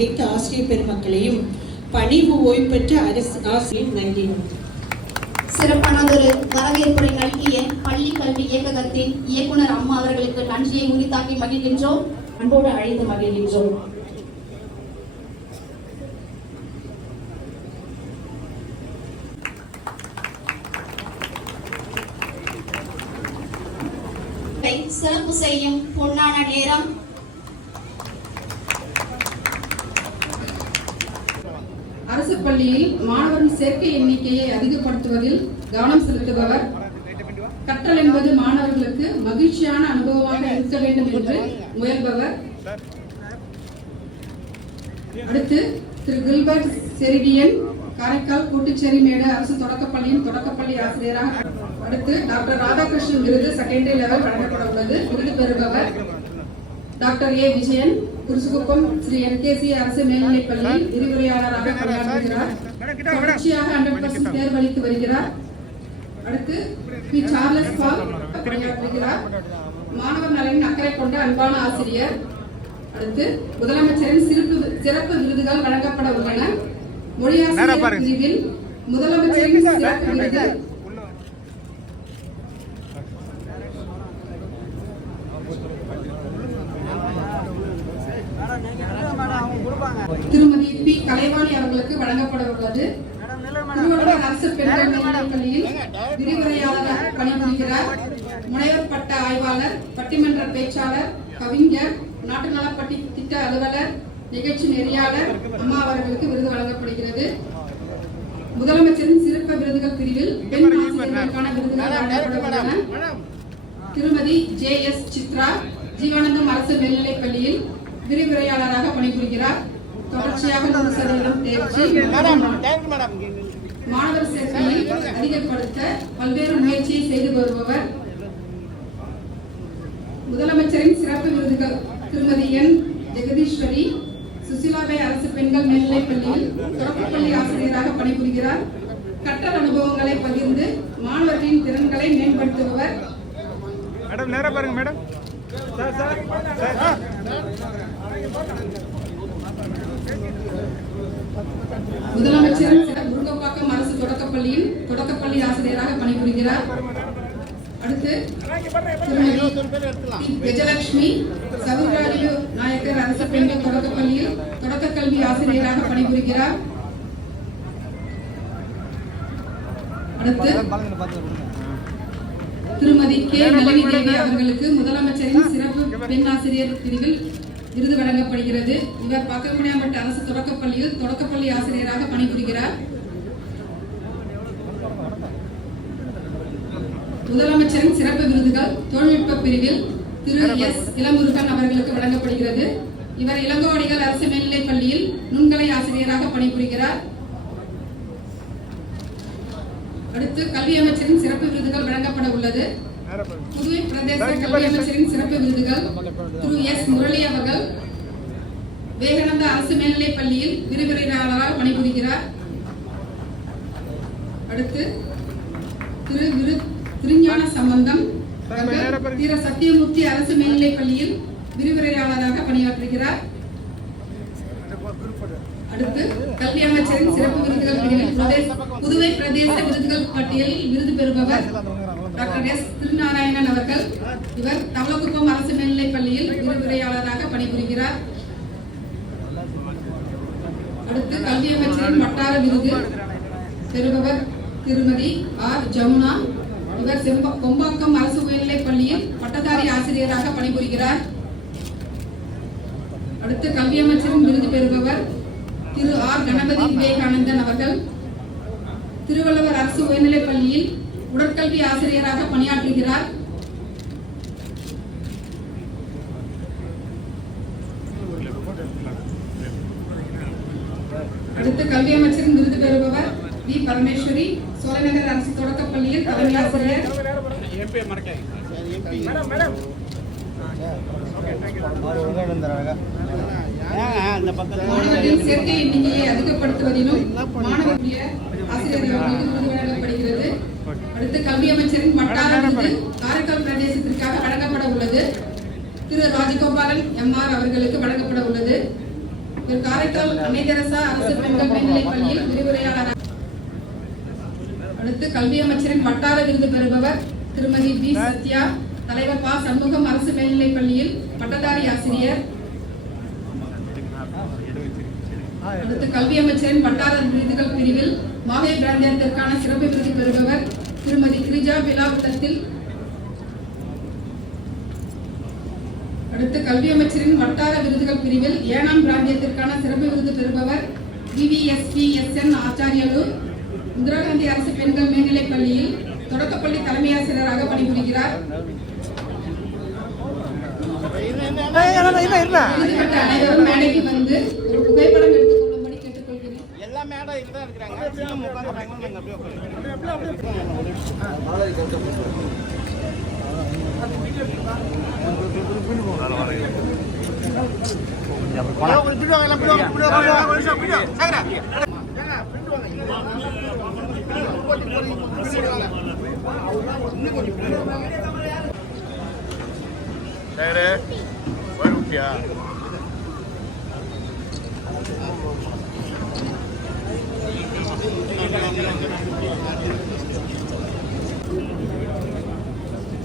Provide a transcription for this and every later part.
அனைத்து ஆசிரியர் பெருமக்களையும் பணிவு ஓய்வு பெற்ற அரசு ஆசிரியர் நன்றி. சிறப்பானதொரு வரவேற்புரை நல்கிய பள்ளி கல்வி இயக்ககத்தின் இயக்குனர் அம்மா அவர்களுக்கு நன்றியை உரித்தாக்கி மகிழ்கின்றோம். அன்போடு அழைத்து மகிழ்கின்றோம். சிறப்பு செய்யும் பொன்னான நேரம். அரசு பள்ளியில் மாணவரின் சேர்க்கை எண்ணிக்கையை அதிகப்படுத்துவதில் கவனம் செலுத்துபவர். கற்றல் என்பது மாணவர்களுக்கு மகிழ்ச்சியான அனுபவமாக இருக்க வேண்டும் என்று முயல்பவர். அடுத்து திரு கில்பர்ட் செரிடியன் காரைக்கால் கூட்டுச்சேரி மேடு அரசு தொடக்கப்பள்ளியின் தொடக்கப்பள்ளி ஆசிரியராக. அடுத்து டாக்டர் ராதாகிருஷ்ணன் விருது செகண்டரி லெவல் வழங்கப்பட உள்ளது. விருது பெறுபவர் doctor A. Vijayan Kurusukuppam Sri NKC அரசு மேல்நிலைப் பள்ளியில் விரிவுரையாளராக பணியாற்றுகிறார். தொடர்ச்சியாக ஹண்ட்ரட் பர்சன்ட் தேர்வளித்து வருகிறார். அடுத்து பி சார்லஸ் பால் பணியாற்றுகிறார். மாணவர் நலனின் அக்கறை கொண்ட அன்பான ஆசிரியர். அடுத்து முதலமைச்சரின் சிறப்பு சிறப்பு விருதுகள் வழங்கப்பட உள்ளன. மொழியாசிரியர் பிரிவில் முதலமைச்சரின் சிறப்பு விருது திருமதி பி. கலைவாணி அவர்களுக்கு வழங்கப்பட உள்ளது. திருவள்ளுவர் அரசு பெண்கள் மேல்நிலைப் பள்ளியில் விரிவுரையாளராக பணிபுரிகிறார். முனைவர் பட்ட ஆய்வாளர் பட்டிமன்ற பேச்சாளர் கவிஞர் நாட்டு நலப்பட்டி திட்ட அலுவலர் நிகழ்ச்சி நெறியாளர் அம்மா அவர்களுக்கு விருது வழங்கப்படுகிறது. முதலமைச்சரின் சிறப்பு விருதுகள் பிரிவில் பெண் ஆசிரியர்களுக்கான விருதுகள் வழங்கப்பட திருமதி ஜே எஸ் சித்ரா ஜீவானந்தம் அரசு மேல்நிலைப் பள்ளியில் விரிவுரையாளராக பணிபுரிகிறார். தொடர்ச்சியாக சதவீதம் தேர்ச்சி. மாணவர் சேர்க்கையை அதிகப்படுத்த பல்வேறு முயற்சியை செய்து வருபவர் முதலமைச்சரின் சிறப்பு விருதுகள் திருமதி என். ஜெகதீஸ்வரி சுசிலாபாய் அரசு பெண்கள் மேல்நிலைப் பள்ளியில் தொடக்கப்பள்ளி ஆசிரியராக பணிபுரிகிறார். கற்றல் அனுபவங்களை பகிர்ந்து மாணவர்களின் திறன்களை மேம்படுத்துபவர். மேடம் நேரா பாருங்க மேடம். சார். சார். முதலமைச்சர் முருங்கப்பாக்கம் அரசு தொடக்கப்பள்ளியில் தொடக்கப்பள்ளி ஆசிரியராக பணிபுரிகிறார். அடுத்து கஜலட்சுமி சவுராலியு நாயக்கர் அரசு பெண்கள் தொடக்கப்பள்ளியில் தொடக்க கல்வி ஆசிரியராக பணிபுரிகிறார். அடுத்து திருமதி கே நளினி தேவி அவர்களுக்கு முதலமைச்சரின் சிறப்பு பெண் ஆசிரியர் பிரிவில் விருது வழங்கப்படுகிறது. இவர் பக்கமுடியாம்பட்டு அரசு தொடக்கப்பள்ளியில் தொடக்கப்பள்ளி ஆசிரியராக பணிபுரிகிறார். முதலமைச்சரின் சிறப்பு விருதுகள் தொழில்நுட்ப பிரிவில் திரு எஸ். இளமுருகன் அவர்களுக்கு வழங்கப்படுகிறது. இவர் இளங்கோவடிகள் அரசு மேல்நிலைப் பள்ளியில் நுண்கலை ஆசிரியராக பணிபுரிகிறார். அடுத்து கல்வி அமைச்சரின் சிறப்பு விருதுகள் வழங்கப்பட உள்ளது. புதுவை பிரதேச கல்வி அமைச்சரின் சிறப்பு விருதுகள் திரு எஸ். முரளி அவர்கள் விவேகானந்தா அரசு மேல்நிலைப் பள்ளியில் விரிவுரையாளராக பணிபுரிகிறார். அடுத்து திரு விரு திருஞான சம்பந்தம் திரு சத்தியமூர்த்தி அரசு மேல்நிலைப் பள்ளியில் விரிவுரையாளராக பணியாற்றுகிறார். அடுத்து கல்வி அமைச்சரின் சிறப்பு விருதுகள் பிரிவில் புதுவை பிரதேச விருதுகள் பட்டியலில் விருது பெறுபவர் டாக்டர் எஸ் திருநாராயணன் அவர்கள். இவர் தவளக்குப்பம் அரசு மேல்நிலைப் பள்ளியில் விரிவுரையாளராக பணிபுரிகிறார். அடுத்து கல்வி அமைச்சரின் வட்டார விருது பெறுபவர் திருமதி ஆர் ஜமுனா. இவர் செம்ப கொம்பாக்கம் அரசு உயர்நிலைப் பள்ளியில் பட்டதாரி ஆசிரியராக பணிபுரிகிறார். அடுத்து கல்வி அமைச்சரின் விருது பெறுபவர் திரு ஆர் கணபதி விவேகானந்தன் அவர்கள். திருவள்ளுவர் அரசு உயர்நிலைப் பள்ளியில் உடற்கல்வி ஆசிரியராக பணியாற்றுகிறார் அடுத்து கல்வி அமைச்சரின் விருது பெறுபவர் வி. பரமேஸ்வரி சோழநகர் அரசு தொடக்கப் பள்ளியில் தலைமை ஆசிரியர் மாணவர்களின் சேர்க்கை எண்ணிக்கையை அதிகப்படுத்துவதிலும் மாணவர்களுடைய ஆசிரியர்களுக்கு விருது வழங்கப்படுகிறது. அடுத்து கல்வி அமைச்சரின் விருது காரைக்கால் பிரதேசத்திற்காக வழங்கப்பட உள்ளது. திரு. ராஜகோபாலன் எம்ஆர் அவர்களுக்கு வழங்கப்பட காரைக்கால் அன்னை அரசு பெண்கள் மேல்நிலைப் பள்ளியில் விரிவுரையாளர் அடுத்து கல்வி அமைச்சரின் வட்டார விருது பெறுபவர் திருமதி பி. சத்யா தலைவர் பா. சண்முகம் அரசு மேல்நிலைப் பள்ளியில் பட்டதாரி ஆசிரியர். அடுத்து கல்வி அமைச்சரின் வட்டார விருதுகள் பிரிவில் மாஹே பிராந்தியத்திற்கான சிறப்பு விருது பெறுபவர் திருமதி கிரிஜா விழாவிட்டத்தில் அடுத்து கல்வி அமைச்சரின் வட்டார விருதுகள் பிரிவில் ஏனாம் பிராந்தியத்திற்கான சிறப்பு விருது பெறுபவர் VVSP S N Acharyulu Indira Gandhi அரசு பெண்கள் மேல்நிலைப் பள்ளியில் தொடக்கப்பள்ளி தலைமை ஆசிரியராக பணிபுரிகிறார் அனைவரும் மேடைக்கு வந்து ஒரு புகைப்படம் எடுத்து எல்லா மேடம் இங்க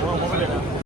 মোবাইলে